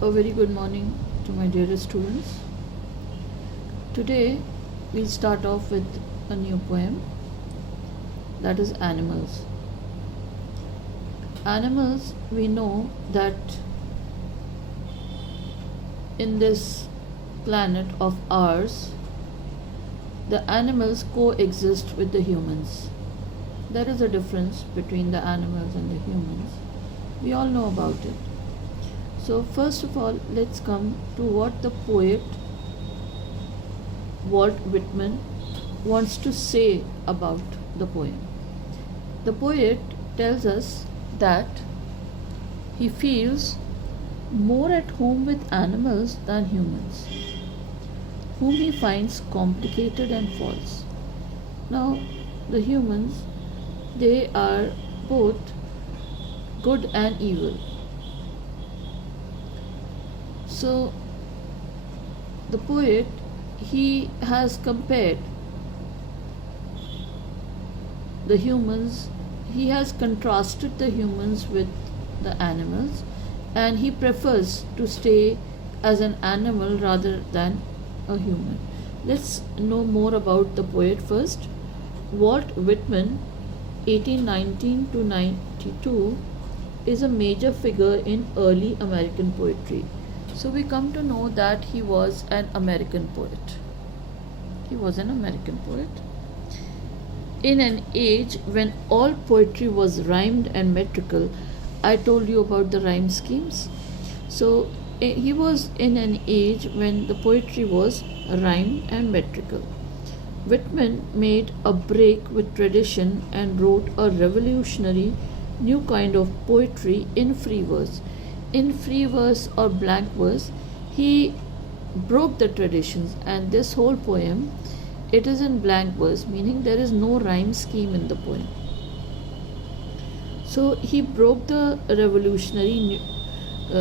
A very good morning to my dearest students. Today we'll start off with a new poem, that is Animals. Animals, we know that in this planet of ours, the animals coexist with the humans. There is a difference between the animals and the humans. We all know about it. So first of all, let's come to what the poet Walt Whitman wants to say about the poem. The poet tells us that he feels more at home with animals than humans, whom he finds complicated and false. Now, the humans, they are both good and evil. So, the poet, he has compared the humans, he has contrasted the humans with the animals, and he prefers to stay as an animal rather than a human. Let's know more about the poet first. Walt Whitman, 1819 to 92, is a major figure in early American poetry. So we come to know that he was an American poet. He was an American poet. In an age when all poetry was rhymed and metrical, I told you about the rhyme schemes. So he was in an age when the poetry was rhymed and metrical. Whitman made a break with tradition and wrote a revolutionary new kind of poetry in free verse. In free verse or blank verse, he broke the traditions, and this whole poem, it is in blank verse, meaning there is no rhyme scheme in the poem. So he broke the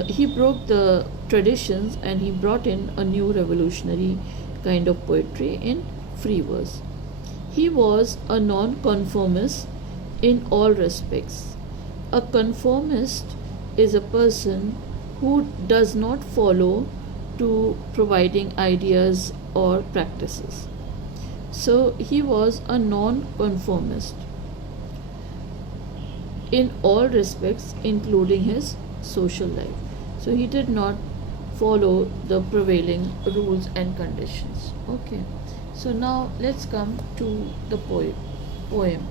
he broke the traditions, and he brought in a new revolutionary kind of poetry in free verse. He was a non-conformist in all respects. A conformist is a person who does not follow to providing ideas or practices. So he was a non-conformist in all respects, including his social life. So he did not follow the prevailing rules and conditions. Okay. So now let's come to the poem.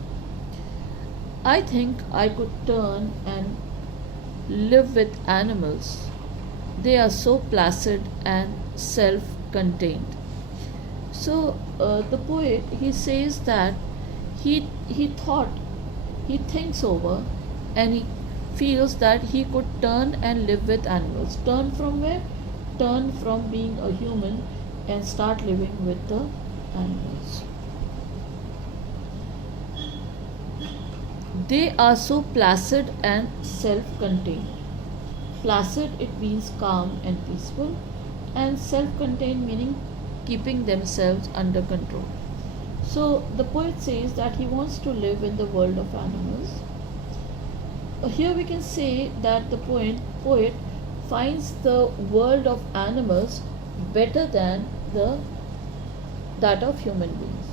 I think I could turn and live with animals. They are so placid and self-contained. So the poet, he says that he thinks over, and he feels that he could turn and live with animals. Turn from where? Turn from being a human and start living with the animals. They are so placid and self-contained. Placid, it means calm and peaceful, and self-contained meaning keeping themselves under control. So the poet says that he wants to live in the world of animals. Here we can say that the poet finds the world of animals better than that of human beings.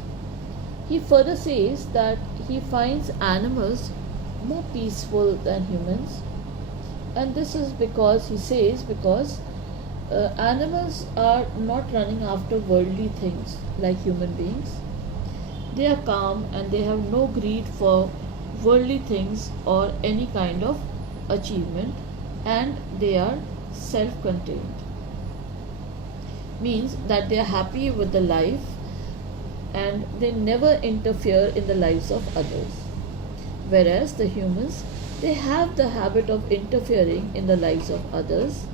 He further says that he finds animals more peaceful than humans, and this is because he says animals are not running after worldly things like human beings. They are calm and they have no greed for worldly things or any kind of achievement, and they are self-contained. Means that they are happy with the life and they never interfere in the lives of others. Whereas the humans, they have the habit of interfering in the lives of others.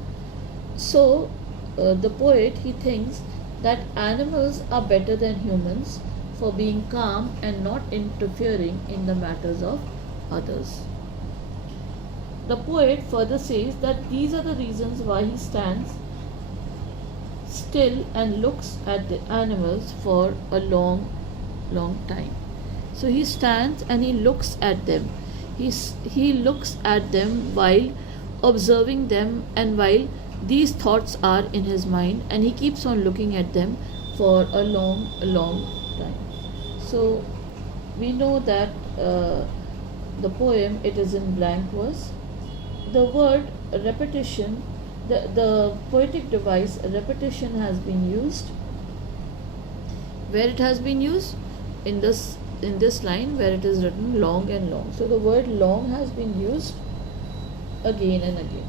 So the poet, he thinks that animals are better than humans for being calm and not interfering in the matters of others. The poet further says that these are the reasons why he stands still and looks at the animals for a long time. So he stands and he looks at them. He looks at them while observing them and while these thoughts are in his mind, and he keeps on looking at them for a long time. So we know that the poem, it is in blank verse. The word repetition, the poetic device repetition has been used. Where it has been used? In this line where it is written long and long. So the word long has been used again and again.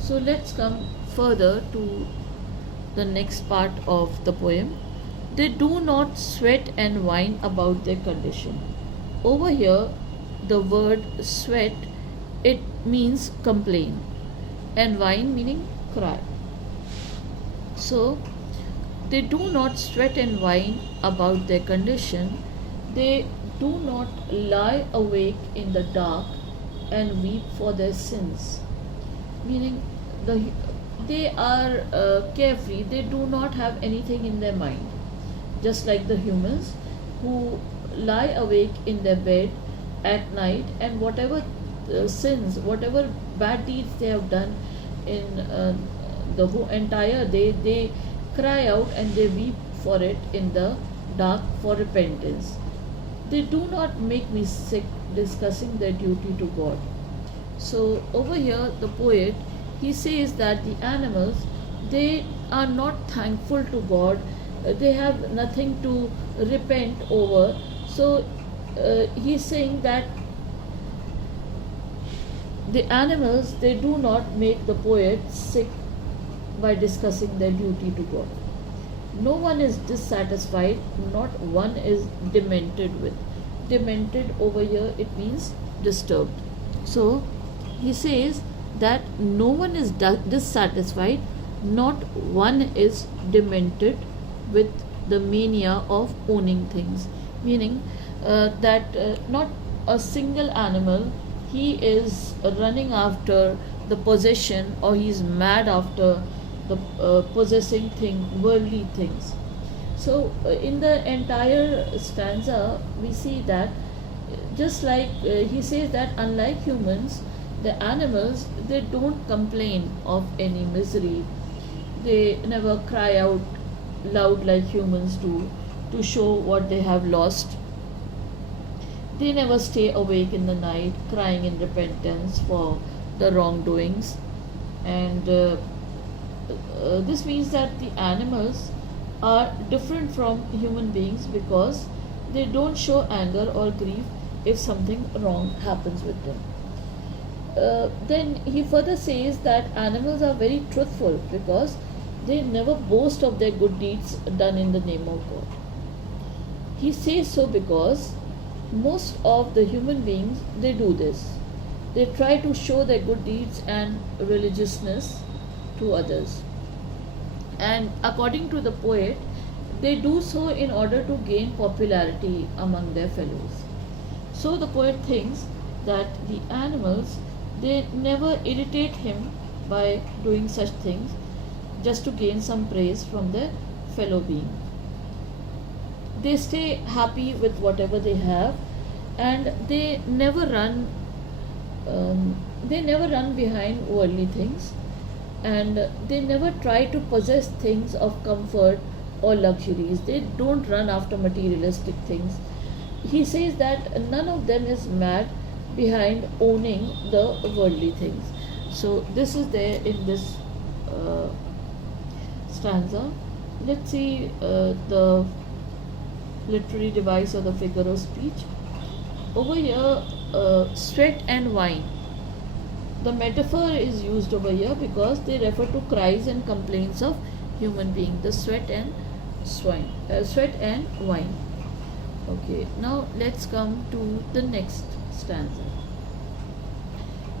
So let's come further to the next part of the poem. They do not sweat and whine about their condition. Over here, the word sweat, it means complain, and whine meaning cry. So they do not sweat and whine about their condition. They do not lie awake in the dark and weep for their sins. Meaning, they are carefree. They do not have anything in their mind. Just like the humans who lie awake in their bed at night, and whatever sins, whatever bad deeds they have done in the whole entire day, they cry out and they weep for it in the dark for repentance. They do not make me sick discussing their duty to God. So over here, the poet, he says that the animals, they are not thankful to God. They have nothing to repent over. So he's saying that the animals, they do not make the poet sick by discussing their duty to God. No one is dissatisfied, not one is demented with. Demented over here, it means disturbed. So he says that no one is dissatisfied, not one is demented with the mania of owning things. Meaning that not a single animal, he is running after the possession, or he is mad after the possessing thing, worldly things. So in the entire stanza, we see that just like he says that unlike humans, the animals, they don't complain of any misery. They never cry out loud like humans do to show what they have lost. They never stay awake in the night crying in repentance for the wrongdoings. And this means that the animals are different from human beings because they don't show anger or grief if something wrong happens with them. Then he further says that animals are very truthful because they never boast of their good deeds done in the name of God. He says so because most of the human beings, they do this. They try to show their good deeds and religiousness to others. And according to the poet, they do so in order to gain popularity among their fellows. So the poet thinks that the animals, they never irritate him by doing such things just to gain some praise from their fellow being. They stay happy with whatever they have, and they never run behind worldly things, and they never try to possess things of comfort or luxuries. They don't run after materialistic things. He says that none of them is mad behind owning the worldly things. So this is there in this stanza. Let's see the literary device or the figure of speech. Over here, sweat and wine. The metaphor is used over here because they refer to cries and complaints of human beings. The sweat and wine. Okay, now let's come to the next stanza.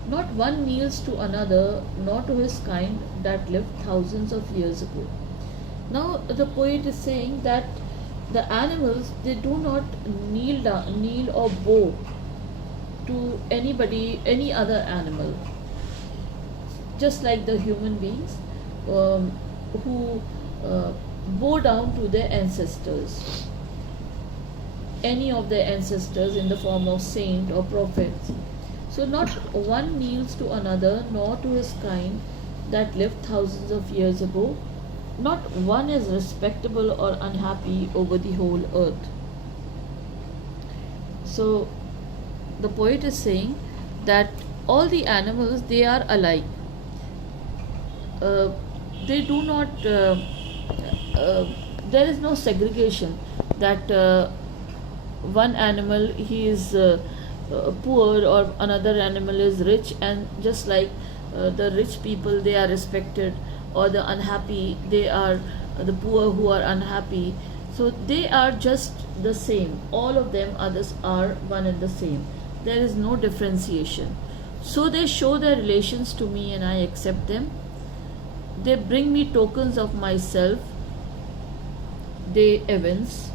Not one kneels to another, nor to his kind that lived thousands of years ago. Now the poet is saying that the animals, they do not kneel or bow to anybody, any other animal. Just like the human beings who bow down to their ancestors, any of their ancestors in the form of saint or prophets. So not one kneels to another nor to his kind that lived thousands of years ago, not one is respectable or unhappy over the whole earth. So the poet is saying that all the animals, they are alike. uh, they do not uh, there is no segregation that one animal he is poor or another animal is rich, and just like the rich people they are respected, or the unhappy they are the poor who are unhappy, so they are just the same. All of them others are one and the same. There is no differentiation. So they show their relations to me and I accept them. They bring me tokens of myself. They evince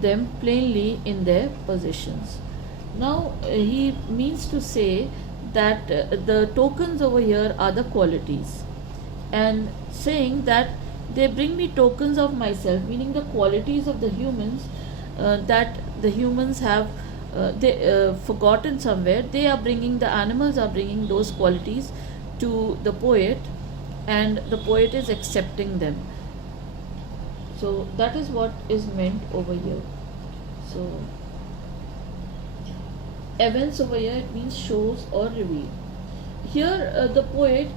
them plainly in their positions. Now, he means to say that the tokens over here are the qualities, and saying that they bring me tokens of myself, meaning the qualities of the humans that the humans have forgotten somewhere. They are bringing, the animals are bringing those qualities to the poet, and the poet is accepting them. So that is what is meant over here. So events over here, it means shows or reveal. Here the poet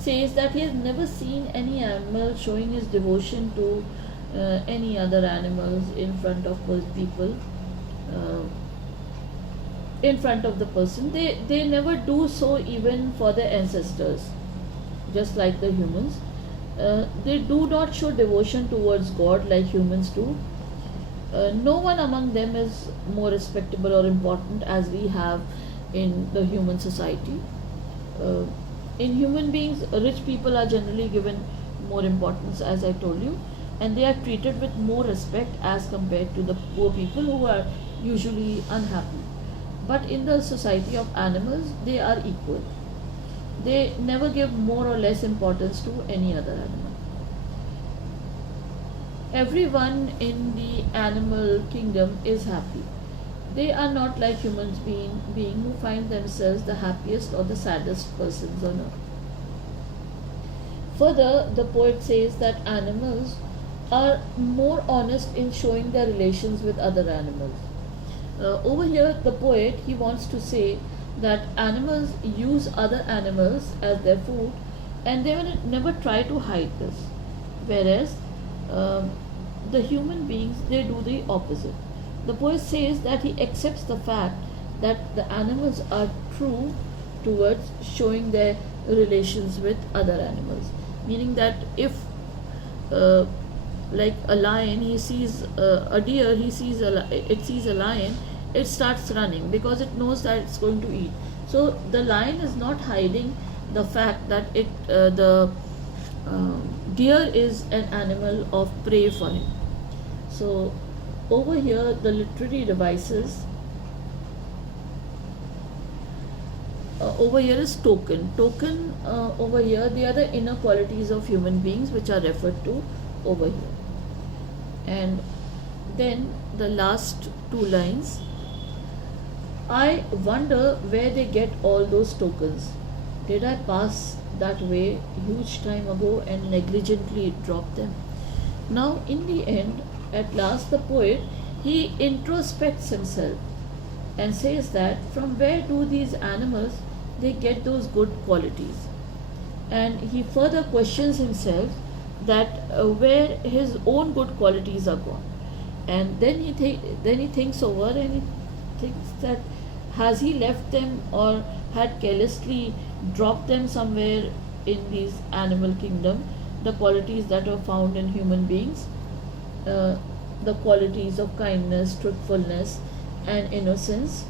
says that he has never seen any animal showing his devotion to any other animals in front of people, uh, in front of the person. They never do so even for their ancestors, just like the humans. They do not show devotion towards God like humans do. No one among them is more respectable or important as we have in the human society. Uh, in human beings, rich people are generally given more importance, as I told you, and they are treated with more respect as compared to the poor people who are usually unhappy. But in the society of animals, they are equal. They never give more or less importance to any other animal. Everyone in the animal kingdom is happy. They are not like humans being who find themselves the happiest or the saddest persons on earth. Further, the poet says that animals are more honest in showing their relations with other animals. Over here, the poet, he wants to say that animals use other animals as their food, and they will never try to hide this. Whereas um, the human beings, they do the opposite. The poet says that he accepts the fact that the animals are true towards showing their relations with other animals. Meaning that if uh, like a lion, he sees a deer, it sees a lion, it starts running because it knows that it's going to eat. So the lion is not hiding the fact that the deer is an animal of prey for him. So over here, the literary devices over here is token. Token over here, they are the inner qualities of human beings which are referred to over here. And then the last two lines, I wonder where they get all those tokens. Did I pass that way huge time ago and negligently drop them? Now in the end, at last the poet, he introspects himself and says that from where do these animals they get those good qualities? And he further questions himself that where his own good qualities are gone. And then he thinks over, and he thinks that has he left them or had carelessly dropped them somewhere in these animal kingdom, the qualities that are found in human beings, the qualities of kindness, truthfulness and innocence.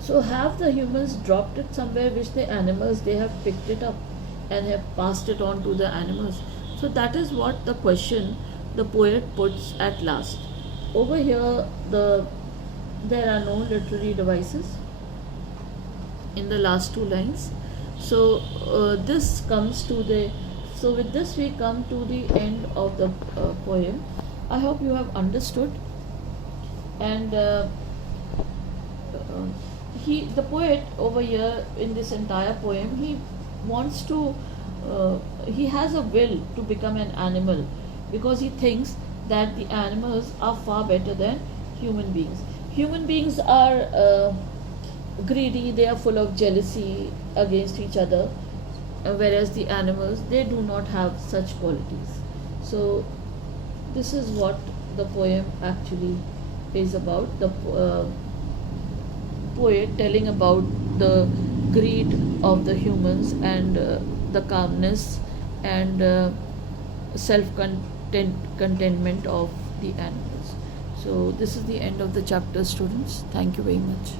So have the humans dropped it somewhere which the animals they have picked it up and have passed it on to the animals? So that is what the question the poet puts at last. Over here there are no literary devices in the last two lines. So this comes to the so with this we come to the end of the poem. I hope you have understood. And the poet over here in this entire poem, he wants to he has a will to become an animal, because he thinks that the animals are far better than human beings. Human beings are greedy, they are full of jealousy against each other, whereas the animals, they do not have such qualities. So this is what the poem actually is about. The poet telling about the greed of the humans, and the calmness and self contentment of the animals. So this is the end of the chapter, students. Thank you very much.